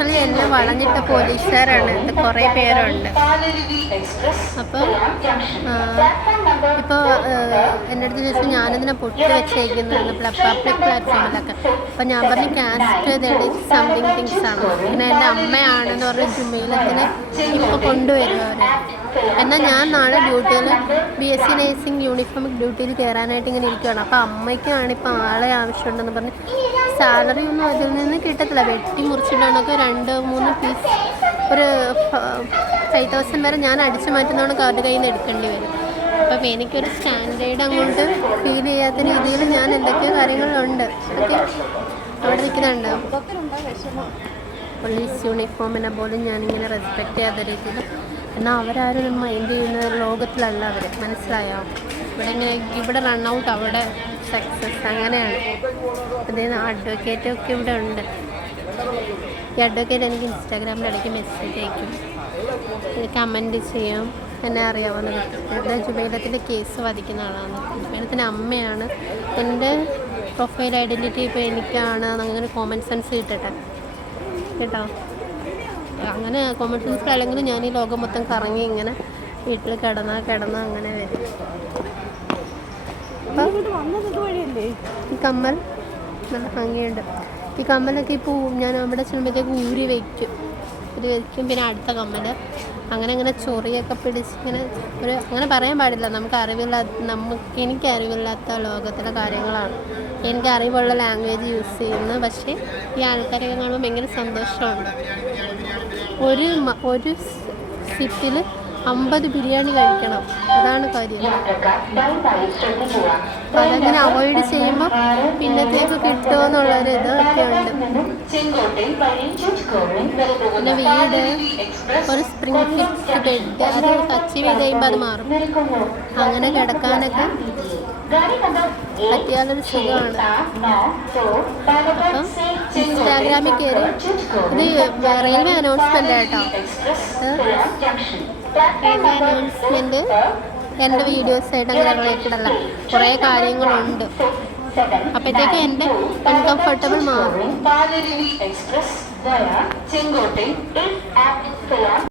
Actually എന്നെ വളഞ്ഞിട്ട പോലീസുകാരാണ്, ഇത് കുറേ പേരുണ്ട്. അപ്പോൾ ഇപ്പോൾ എൻ്റെ അടുത്ത് ചോദിച്ചു ഞാനെന്തിനാ പൊട്ടി വെച്ചേക്കുന്നത് പബ്ലിക് പ്ലാറ്റ്ഫോമിലൊക്കെ. അപ്പോൾ ഞാൻ പറഞ്ഞു കാസ്റ്റ് ദെഡിക് സംതിങ് തിങ്സ് ആണ്. പിന്നെ എൻ്റെ അമ്മയാണെന്ന് പറഞ്ഞ് ജുമൈലത്തിനെ ഇപ്പോൾ കൊണ്ടുവരും അവർ. എന്നാൽ ഞാൻ നാളെ ഡ്യൂട്ടിയിൽ BSc നേഴ്സിംഗ് യൂണിഫോമിക് ഡ്യൂട്ടിയിൽ കയറാനായിട്ട് ഇങ്ങനെ ഇരിക്കുകയാണ്. അപ്പോൾ അമ്മയ്ക്കാണ് ഇപ്പോൾ ആളെ ആവശ്യമുണ്ടെന്ന് പറഞ്ഞ് സാലറി ഒന്നും അതിൽ നിന്ന് കിട്ടത്തില്ല. വെട്ടി മുറിച്ചിട്ടാണൊക്കെ 2-3 പീസ് ഒരു 5,000 വരെ ഞാൻ അടിച്ചു മാറ്റുന്നതാണ് അവരുടെ കയ്യിൽ നിന്ന് എടുക്കേണ്ടി വരും. അപ്പം എനിക്കൊരു സ്റ്റാൻഡേർഡ് അങ്ങോട്ട് ഫീൽ ചെയ്യാത്ത രീതിയിൽ ഞാൻ എന്തൊക്കെയോ കാര്യങ്ങളുണ്ട്. ഓക്കെ, അവിടെ നിൽക്കുന്നുണ്ട്. പോലീസ് യൂണിഫോമിനെ പോലും ഞാനിങ്ങനെ റെസ്പെക്റ്റ് ചെയ്യാത്ത രീതിയിൽ. എന്നാൽ അവരാരും മൈൻഡ് ചെയ്യുന്ന ലോകത്തിലല്ല അവർ, മനസ്സിലായോ? ഇവിടെ റൺ ഔട്ട്, അവിടെ സക്സസ്, അങ്ങനെയാണ്. അതേന്ന് അഡ്വക്കേറ്റൊക്കെ ഇവിടെ ഉണ്ട്. ഈ അഡ്വക്കേറ്റ് എനിക്ക് ഇൻസ്റ്റാഗ്രാമിൽ ഇടയ്ക്ക് മെസ്സേജ് അയക്കും, കമൻറ്റ് ചെയ്യും, എന്നെ അറിയാവുന്ന ഇവിടെ ജുബൈലത്തിൻ്റെ കേസ് വധിക്കുന്ന ആളാണ്. ജുബൈലത്തിൻ്റെ അമ്മയാണ്. എൻ്റെ പ്രൊഫൈൽ ഐഡൻറ്റിറ്റി ഇപ്പോൾ എനിക്കാണ് അങ്ങനെ കോമൺ സെൻസ് കിട്ടട്ടെ കേട്ടോ. അങ്ങനെ കോമൺ സെൻസ് അല്ലെങ്കിൽ ഞാൻ ഈ ലോകം മൊത്തം കറങ്ങി ഇങ്ങനെ വീട്ടിൽ കിടന്ന് അങ്ങനെ വരും. ഈ കമ്മൽ നല്ല ഭംഗിയുണ്ട്. ഈ കമ്മലൊക്കെ ഇപ്പോൾ ഞാൻ അവിടെ ചെല്ലുമ്പോഴത്തേക്ക് ഊരി വയ്ക്കും. പിന്നെ അടുത്ത കമ്മൽ അങ്ങനെ ചൊറിയൊക്കെ പിടിച്ച് ഇങ്ങനെ അങ്ങനെ പറയാൻ പാടില്ല. എനിക്ക് അറിവില്ലാത്ത ലോകത്തിലെ കാര്യങ്ങളാണ്. എനിക്ക് അറിവുള്ള ലാംഗ്വേജ് യൂസ് ചെയ്യുന്നത്. പക്ഷേ ഈ ആൾക്കാരൊക്കെ കാണുമ്പോൾ ഭയങ്കര സന്തോഷമുണ്ട്. ഒരു സിറ്റിൽ 50 ബിരിയാണി കഴിക്കണം, അതാണ് കാര്യം. അതങ്ങനെ അവോയ്ഡ് ചെയ്യുമ്പോൾ പിന്നത്തേക്ക് കിട്ടുമോ എന്നുള്ളൊരു ഇതൊക്കെ ഉണ്ട്. പിന്നെ വീട് ഒരു സ്പ്രിംഗ് ഫിക്സ്ഡ് ബെഡ്, അത് ടച്ച് ചെയ്ത് കഴിയുമ്പോൾ അത് മാറും. അങ്ങനെ കിടക്കാനൊക്കെ പറ്റിയാലൊരു സുഖമാണ്. അപ്പം ഇൻസ്റ്റാഗ്രാമിൽ കയറി ഇത് റെയിൽവേ അനൗൺസ്മെൻ്റ് കേട്ടോ. റെയിൽവേ അനൗൺസ്മെൻറ്റ് എൻ്റെ വീഡിയോസായിട്ട് അങ്ങനെ റിലേറ്റഡ് അല്ല, കുറേ കാര്യങ്ങളുണ്ട്. അപ്പോഴത്തേക്ക് എൻ്റെ അൺകംഫർട്ടബിൾ മാറും.